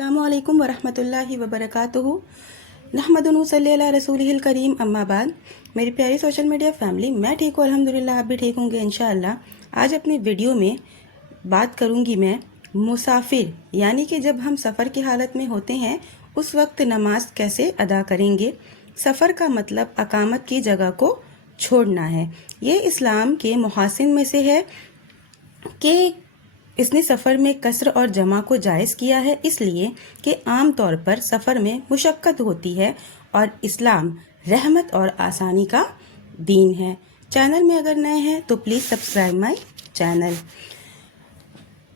السلام علیکم ورحمۃ اللہ وبرکاتہ۔ نحمدہ صلی اللہ رسولہ الکریم، اما بعد۔ میری پیاری سوشل میڈیا فیملی، میں ٹھیک ہوں الحمدللہ، آپ بھی ٹھیک ہوں گے انشاءاللہ۔ آج اپنی ویڈیو میں بات کروں گی میں مسافر، یعنی کہ جب ہم سفر کی حالت میں ہوتے ہیں اس وقت نماز کیسے ادا کریں گے۔ سفر کا مطلب اقامت کی جگہ کو چھوڑنا ہے۔ یہ اسلام کے محاسن میں سے ہے کہ اس نے سفر میں قصر اور جمع کو جائز کیا ہے، اس لیے کہ عام طور پر سفر میں مشقت ہوتی ہے اور اسلام رحمت اور آسانی کا دین ہے۔ چینل میں اگر نئے ہیں تو پلیز سبسکرائب مائی چینل۔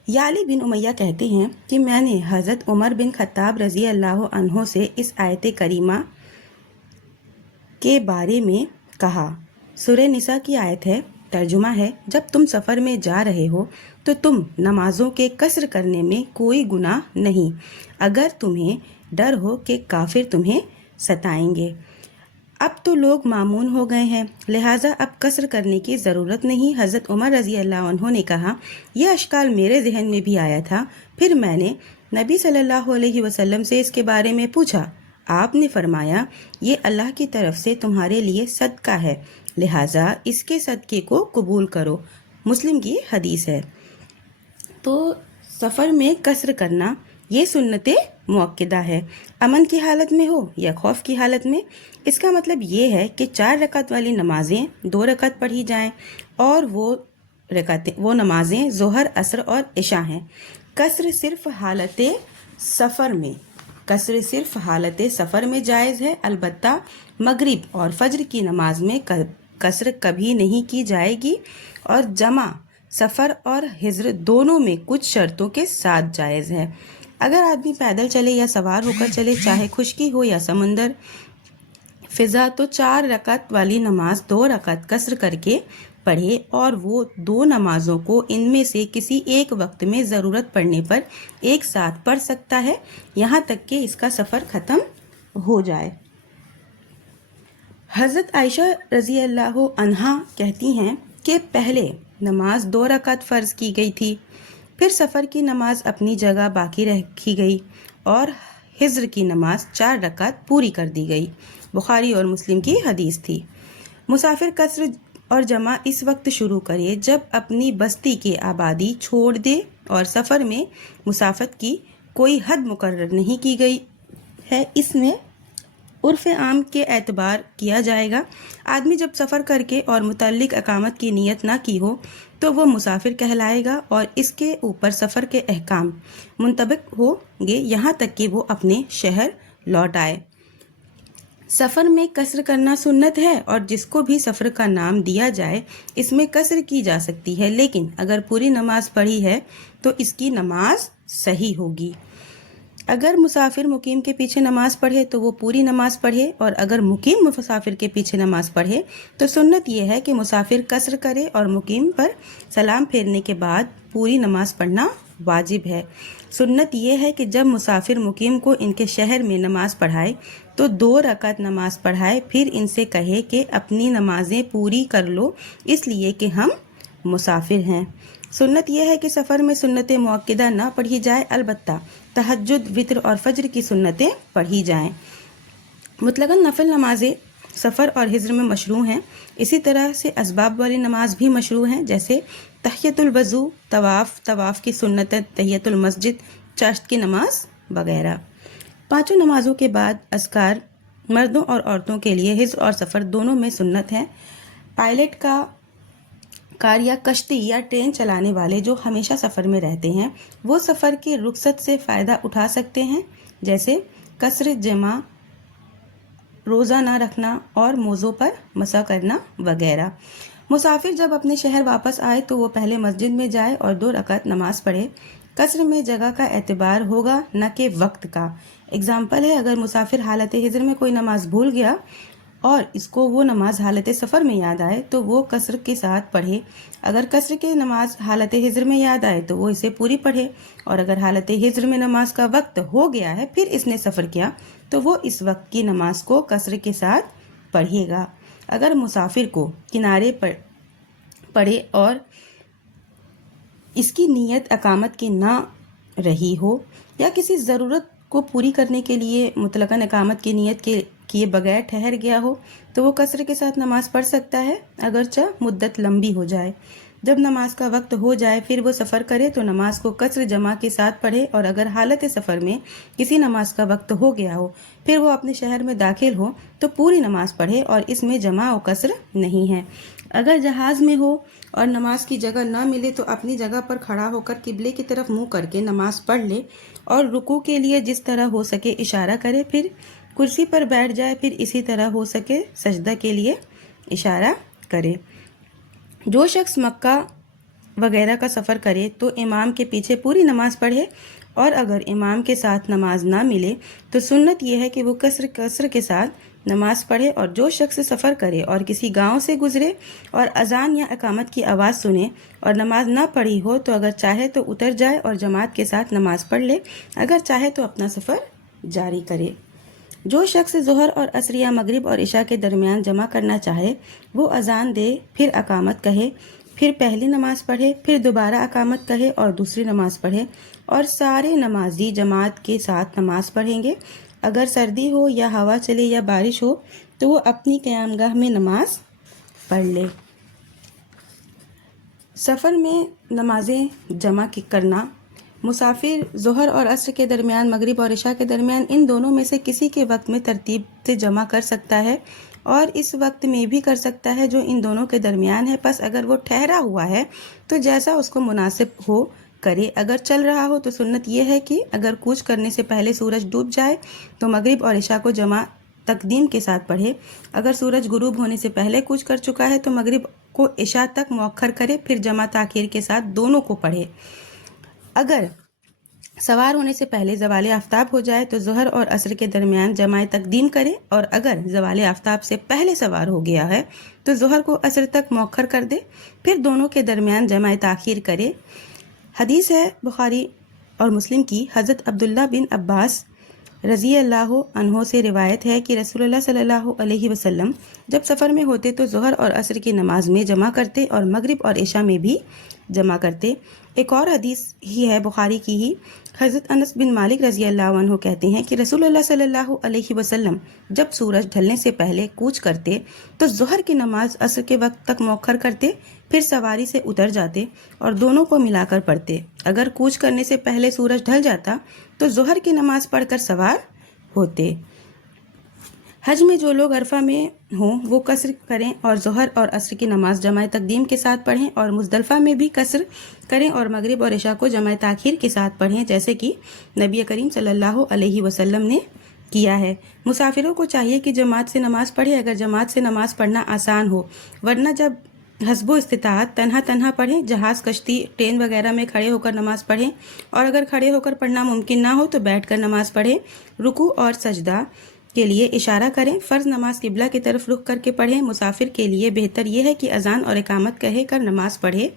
یعلی بن امیہ کہتے ہیں کہ میں نے حضرت عمر بن خطاب رضی اللہ عنہ سے اس آیت کریمہ کے بارے میں کہا۔ سورہ نساء کی آیت ہے، ترجمہ ہے، جب تم سفر میں جا رہے ہو تو تم نمازوں کے قصر کرنے میں کوئی گناہ نہیں، اگر تمہیں ڈر ہو کہ کافر تمہیں ستائیں گے۔ اب تو لوگ معمون ہو گئے ہیں، لہٰذا اب قصر کرنے کی ضرورت نہیں۔ حضرت عمر رضی اللہ عنہ نے کہا، یہ اشکال میرے ذہن میں بھی آیا تھا، پھر میں نے نبی صلی اللہ علیہ وسلم سے اس کے بارے میں پوچھا۔ آپ نے فرمایا، یہ اللہ کی طرف سے تمہارے لیے صدقہ ہے، لہٰذا اس کے صدقے کو قبول کرو۔ مسلم کی حدیث ہے۔ تو سفر میں قصر کرنا یہ سنت مؤکدہ ہے، امن کی حالت میں ہو یا خوف کی حالت میں۔ اس کا مطلب یہ ہے کہ 4 رکعت والی نمازیں 2 رکعت پڑھی جائیں، اور وہ نمازیں ظہر، عصر اور عشاء ہیں۔ قصر صرف حالت سفر میں جائز ہے، البتہ مغرب اور فجر کی نماز میں قصر کبھی نہیں کی جائے گی، اور جمع سفر اور حضر دونوں میں کچھ شرطوں کے ساتھ جائز ہے۔ اگر آدمی پیدل چلے یا سوار ہو کر چلے، چاہے خشکی ہو یا سمندر فضا، تو 4 رکعت والی نماز 2 رکعت قصر کر کے پڑھے، اور وہ 2 نمازوں کو ان میں سے کسی ایک وقت میں ضرورت پڑنے پر ایک ساتھ پڑھ سکتا ہے، یہاں تک کہ اس کا سفر ختم ہو جائے۔ حضرت عائشہ رضی اللہ عنہا کہتی ہیں کہ پہلے نماز 2 رکعت فرض کی گئی تھی، پھر سفر کی نماز اپنی جگہ باقی رکھی گئی اور حضر کی نماز 4 رکعت پوری کر دی گئی۔ بخاری اور مسلم کی حدیث تھی۔ مسافر قصر اور جمع اس وقت شروع کرے جب اپنی بستی کی آبادی چھوڑ دے، اور سفر میں مسافت کی کوئی حد مقرر نہیں کی گئی ہے، اس میں عرف عام کے اعتبار کیا جائے گا۔ آدمی جب سفر کر کے اور متعلق اقامت کی نیت نہ کی ہو تو وہ مسافر کہلائے گا، اور اس کے اوپر سفر کے احکام منطبق ہوں گے یہاں تک کہ وہ اپنے شہر لوٹ آئے۔ سفر میں قصر کرنا سنت ہے، اور جس کو بھی سفر کا نام دیا جائے اس میں قصر کی جا سکتی ہے، لیکن اگر پوری نماز پڑھی ہے تو اس کی نماز صحیح ہوگی۔ اگر مسافر مقیم کے پیچھے نماز پڑھے تو وہ پوری نماز پڑھے، اور اگر مقیم مسافر کے پیچھے نماز پڑھے تو سنت یہ ہے کہ مسافر قصر کرے اور مقیم پر سلام پھیرنے کے بعد پوری نماز پڑھنا واجب ہے۔ سنت یہ ہے کہ جب مسافر مقیم کو ان کے شہر میں نماز پڑھائے تو 2 رکعت نماز پڑھائے، پھر ان سے کہے کہ اپنی نمازیں پوری کر لو، اس لیے کہ ہم مسافر ہیں۔ سنت یہ ہے کہ سفر میں سنت مؤکدہ نہ پڑھی جائے، البتہ تہجد، وتر اور فجر کی سنتیں پڑھی جائیں۔ مطلقاً نفل نمازیں سفر اور حضر میں مشروع ہیں، اسی طرح سے اسباب والی نماز بھی مشروع ہیں، جیسے تحیۃ الوضو، طواف کی سنت، تحیۃ المسجد، چاشت کی نماز وغیرہ۔ 5 نمازوں کے بعد اذکار مردوں اور عورتوں کے لیے حضر اور سفر دونوں میں سنت ہیں۔ پائلٹ کا کار یا کشتی یا ٹرین چلانے والے جو ہمیشہ سفر میں رہتے ہیں وہ سفر کی رخصت سے فائدہ اٹھا سکتے ہیں، جیسے قصر، جمع، روزہ نہ رکھنا اور موزوں پر مسح کرنا وغیرہ۔ مسافر جب اپنے شہر واپس آئے تو وہ پہلے مسجد میں جائے اور 2 رکعت نماز پڑھے۔ قصر میں جگہ کا اعتبار ہوگا، نہ کہ وقت کا۔ اگزامپل ہے، اگر مسافر حالت حضر میں کوئی نماز بھول گیا اور اس کو وہ نماز حالت سفر میں یاد آئے تو وہ قصر کے ساتھ پڑھے۔ اگر قصر کی نماز حالت حضر میں یاد آئے تو وہ اسے پوری پڑھے، اور اگر حالت حضر میں نماز کا وقت ہو گیا ہے پھر اس نے سفر کیا تو وہ اس وقت کی نماز کو قصر کے ساتھ پڑھے گا۔ اگر مسافر کو کنارے پر پڑھے اور اس کی نیت اقامت کی نہ رہی ہو یا کسی ضرورت کو پوری کرنے کے لیے مطلقاً اقامت کی نیت کے کیے بغیر ٹھہر گیا ہو تو وہ قصر کے ساتھ نماز پڑھ سکتا ہے، اگرچہ مدت لمبی ہو جائے۔ جب نماز کا وقت ہو جائے پھر وہ سفر کرے تو نماز کو قصر جمع کے ساتھ پڑھے، اور اگر حالت سفر میں کسی نماز کا وقت ہو گیا ہو پھر وہ اپنے شہر میں داخل ہو تو پوری نماز پڑھے، اور اس میں جمع و قصر نہیں ہے۔ اگر جہاز میں ہو اور نماز کی جگہ نہ ملے تو اپنی جگہ پر کھڑا ہو کر قبلے کی طرف منہ کر کے نماز پڑھ لے، اور رکوع کے لیے جس طرح ہو سکے اشارہ کرے، پھر کرسی پر بیٹھ جائے، پھر اسی طرح ہو سکے سجدہ کے لیے اشارہ کرے۔ جو شخص مکہ وغیرہ کا سفر کرے تو امام کے پیچھے پوری نماز پڑھے، اور اگر امام کے ساتھ نماز نہ ملے تو سنت یہ ہے کہ وہ قصر کے ساتھ نماز پڑھے۔ اور جو شخص سفر کرے اور کسی گاؤں سے گزرے اور اذان یا اقامت کی آواز سنے اور نماز نہ پڑھی ہو تو اگر چاہے تو اتر جائے اور جماعت کے ساتھ نماز پڑھ لے، اگر چاہے تو اپنا سفر جاری کرے۔ جو شخص ظہر اور عصر یا مغرب اور عشاء کے درمیان جمع کرنا چاہے وہ اذان دے، پھر اقامت کہے، پھر پہلی نماز پڑھے، پھر دوبارہ اقامت کہے اور دوسری نماز پڑھے، اور سارے نمازی جماعت کے ساتھ نماز پڑھیں گے۔ اگر سردی ہو یا ہوا چلے یا بارش ہو تو وہ اپنی قیام گاہ میں نماز پڑھ لے۔ سفر میں نمازیں جمع کرنا، مسافر ظہر اور عصر کے درمیان، مغرب اور عشاء کے درمیان، ان دونوں میں سے کسی کے وقت میں ترتیب سے جمع کر سکتا ہے اور اس وقت میں بھی کر سکتا ہے جو ان دونوں کے درمیان ہے۔ پس اگر وہ ٹھہرا ہوا ہے تو جیسا اس کو مناسب ہو کرے، اگر چل رہا ہو تو سنت یہ ہے کہ اگر کوچ کرنے سے پہلے سورج ڈوب جائے تو مغرب اور عشاء کو جمع تقدیم کے ساتھ پڑھے، اگر سورج غروب ہونے سے پہلے کوچ کر چکا ہے تو مغرب کو عشاء تک مؤخر کرے، پھر جمع تاخیر کے ساتھ دونوں کو پڑھے۔ اگر سوار ہونے سے پہلے زوال آفتاب ہو جائے تو ظہر اور عصر کے درمیان جمع تقدیم کرے، اور اگر زوال آفتاب سے پہلے سوار ہو گیا ہے تو ظہر کو عصر تک مؤخر کر دے، پھر دونوں کے درمیان جمع تاخیر کرے۔ حدیث ہے بخاری اور مسلم کی، حضرت عبداللہ بن عباس رضی اللہ عنہ سے روایت ہے کہ رسول اللہ صلی اللہ علیہ وسلم جب سفر میں ہوتے تو ظہر اور عصر کی نماز میں جمع کرتے اور مغرب اور عشاء میں بھی جمع کرتے۔ ایک اور حدیث ہی ہے بخاری کی ہی، حضرت انس بن مالک رضی اللہ عنہ کہتے ہیں کہ رسول اللہ صلی اللہ علیہ وسلم جب سورج ڈھلنے سے پہلے کوچ کرتے تو ظہر کی نماز عصر کے وقت تک مؤخر کرتے، پھر سواری سے اتر جاتے اور دونوں کو ملا کر پڑھتے۔ اگر کوچ کرنے سے پہلے سورج ڈھل جاتا تو ظہر کی نماز پڑھ کر سوار ہوتے۔ حج میں جو لوگ عرفہ میں ہوں وہ قصر کریں اور ظہر اور عصر کی نماز جمع تقدیم کے ساتھ پڑھیں، اور مزدلفہ میں بھی قصر کریں اور مغرب اور عشاء کو جمع تاخیر کے ساتھ پڑھیں، جیسے کہ نبی کریم صلی اللہ علیہ وسلم نے کیا ہے۔ مسافروں کو چاہیے کہ جماعت سے نماز پڑھے اگر جماعت سے نماز پڑھنا آسان ہو، ورنہ جب حسب و استطاعت تنہا پڑھیں، جہاز، کشتی، ٹرین وغیرہ میں کھڑے ہو کر نماز پڑھیں، اور اگر کھڑے ہو کر پڑھنا ممکن نہ ہو تو بیٹھ کر نماز پڑھیں۔ رکوع اور سجدہ کے لیے اشارہ کریں، فرض نماز قبلہ کی طرف رخ کر کے پڑھیں۔ مسافر کے لیے بہتر یہ ہے کہ اذان اور اقامت کہے کر نماز پڑھے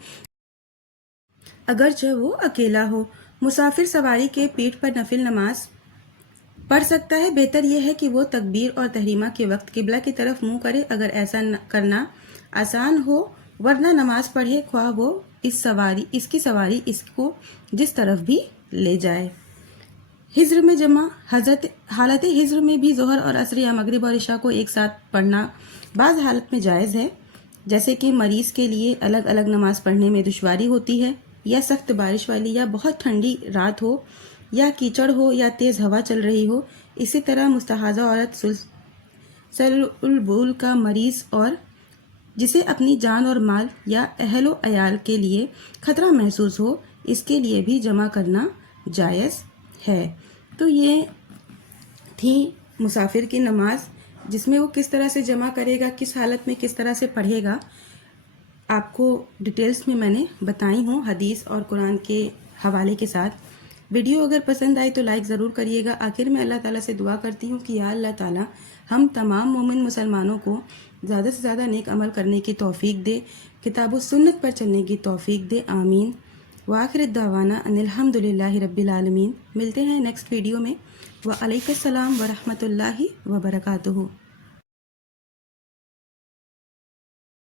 اگرچہ وہ اکیلا ہو۔ مسافر سواری کے پیٹھ پر نفل نماز پڑھ سکتا ہے، بہتر یہ ہے کہ وہ تکبیر اور تحریمہ کے وقت قبلہ کی طرف منہ کرے اگر ایسا کرنا آسان ہو، ورنہ نماز پڑھے خواہ وہ اس کی سواری اس کو جس طرف بھی لے جائے۔ ہجر میں جمع، حالت ہجر میں بھی ظہر اور عصر یا مغرب اور عشاء کو ایک ساتھ پڑھنا بعض حالت میں جائز ہے، جیسے کہ مریض کے لیے الگ الگ نماز پڑھنے میں دشواری ہوتی ہے، یا سخت بارش والی یا بہت ٹھنڈی رات ہو، یا کیچڑ ہو یا تیز ہوا چل رہی ہو۔ اسی طرح مستحاضہ عورت، سلسلہ کا مریض اور جسے اپنی جان اور مال یا اہل و عیال کے لیے خطرہ محسوس ہو، اس کے لیے بھی جمع کرنا جائز ہے۔ تو یہ تھی مسافر کی نماز، جس میں وہ کس طرح سے جمع کرے گا، کس حالت میں کس طرح سے پڑھے گا، آپ کو ڈیٹیلز میں میں نے بتائی ہوں حدیث اور قرآن کے حوالے کے ساتھ۔ ویڈیو اگر پسند آئی تو لائک ضرور کریے گا۔ آخر میں اللہ تعالیٰ سے دعا کرتی ہوں کہ یا اللہ تعالیٰ ہم تمام مومن مسلمانوں کو زیادہ سے زیادہ نیک عمل کرنے کی توفیق دے، کتاب و سنت پر چلنے کی توفیق دے، آمین۔ وآخر الدعوانا ان الحمدللہ رب العالمین۔ ملتے ہیں نیکسٹ ویڈیو میں۔ وعلیکم السلام ورحمۃ اللہ وبرکاتہ۔